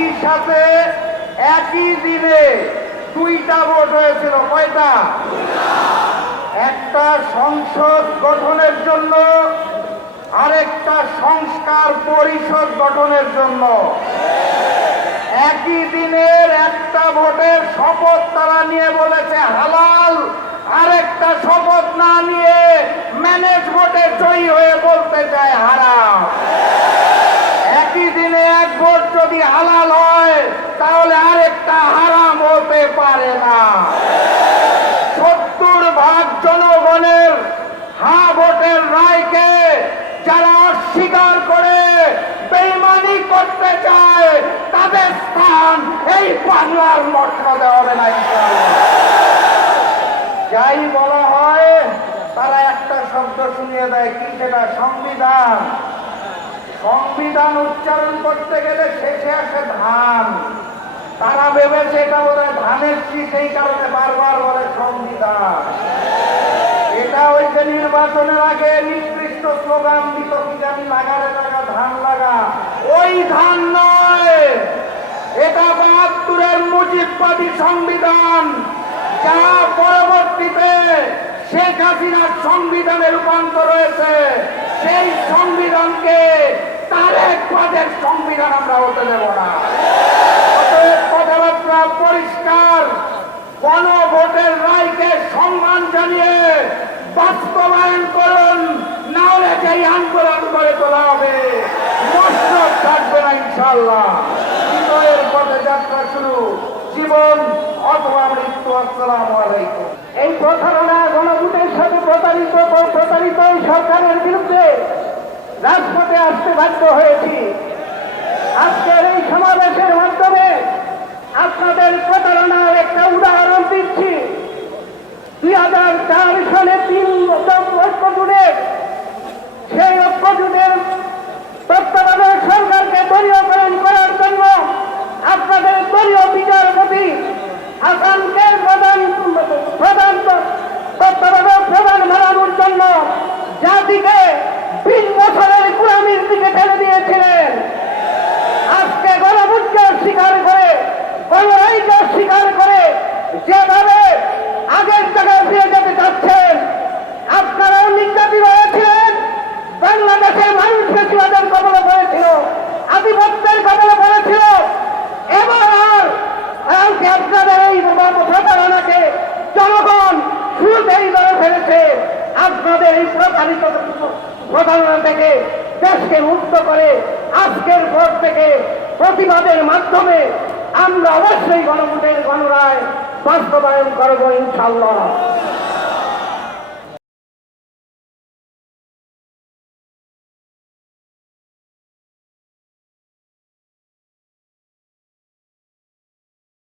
একই সাথে একই দিনে দুইটা ভোট হয়েছিল। কয়টা? একটা সংসদ গঠনের জন্য, আরেকটা সংস্কার পরিষদ গঠনের জন্য। একই দিনের একটা ভোটের শপথ তারা নিয়ে বলেছে হালাল, আরেকটা শপথ না নিয়ে ম্যানেজ ভোটে জয়ী হয়ে বলতে চায় হারাম। একই দিনে এক ভোট যদি হালাল হয় তাহলে আরেকটা হারাম হতে পারে না। 70% জনগণের হ্যাঁ ভোটের রায়কে যারা অস্বীকার করে বেঈমানি করতে চায় তাদের স্থান এই বাংলার মর্যাদা হবে না। যাই বলা হয় তারা একটা শব্দ শুনিয়ে দেয়, কি সেটা? সংবিধান। সংবিধান উচ্চারণ করতে গেলে শেষে আসে ধান। তারা ভেবেছে এটা বলে ধানের শীষ, এই কারণে বারবার বলে সংবিধান। এটা ওই যে নির্বাচনের আগে নির্দিষ্ট স্লোগান দিত, কি জানি, লাগারে লাগা ধান লাগা, ওই ধান নয়। এটা ৭২-এর মুজিববাদী সংবিধান, যা পরবর্তীতে শেখ হাসিনার সংবিধানে রূপান্তর হয়েছে। সেই সংবিধানকে তারেকবাদের সংবিধান আমরা হতে দেব না। অতএব কথাবার্তা পরিষ্কার, গণভোটের রায়কে সম্মান জানিয়ে বাস্তবায়ন করুন, না হলে যেই আন্দোলন করে তোলা হবে মসনদ থাকবে না ইনশাআল্লাহ। বিজয়ের পথে যাত্রা শুরু, জীবন অথবা মৃত্যু। আসসালামু আলাইকুম। এই প্রতারণা, গণভোটের সাথে প্রতারিত এই সরকারের বিরুদ্ধে রাজপথে আসতে বাধ্য হয়েছি। আজকের এই সমাবেশের মাধ্যমে আপনাদের প্রতারণার একটা উদাহরণ দিচ্ছি। 2004 সালে 3 ঐক্য জুড়ে, সেই ঐক্য জুটের তত্ত্বাবধায়ক সরকারকে দলীয়করণ করার জন্য আপনাদের দলীয় বিচারপতি হাসানকে প্রধান বানানোর জন্য জাতিকে 20 বছরের গোলামির দিকে ঠেলে দিয়েছিলেন। আজকে গণভোটকে স্বীকার করে, গণরায়কে স্বীকার করে যেভাবে আগের জায়গায় ফিরে যেতে চাচ্ছেন, আপনারাও নির্যাতিত হয়েছিলেন। বাংলাদেশের মানুষ ফ্যাসিবাদের কবলে পড়েছিল, আধিপত্যের কবলে পড়েছিল। এবার আপনাদের এই প্রতারণাকে জনগণ শুরুতেই ধরে ফেলেছে। আপনাদের এই প্রতারণা থেকে দেশকে মুক্ত করে আজকের ভোট থেকে প্রতিবাদের মাধ্যমে আমরা অবশ্যই গণভোটের গণরায় বাস্তবায়ন করবো ইনশাআল্লাহ।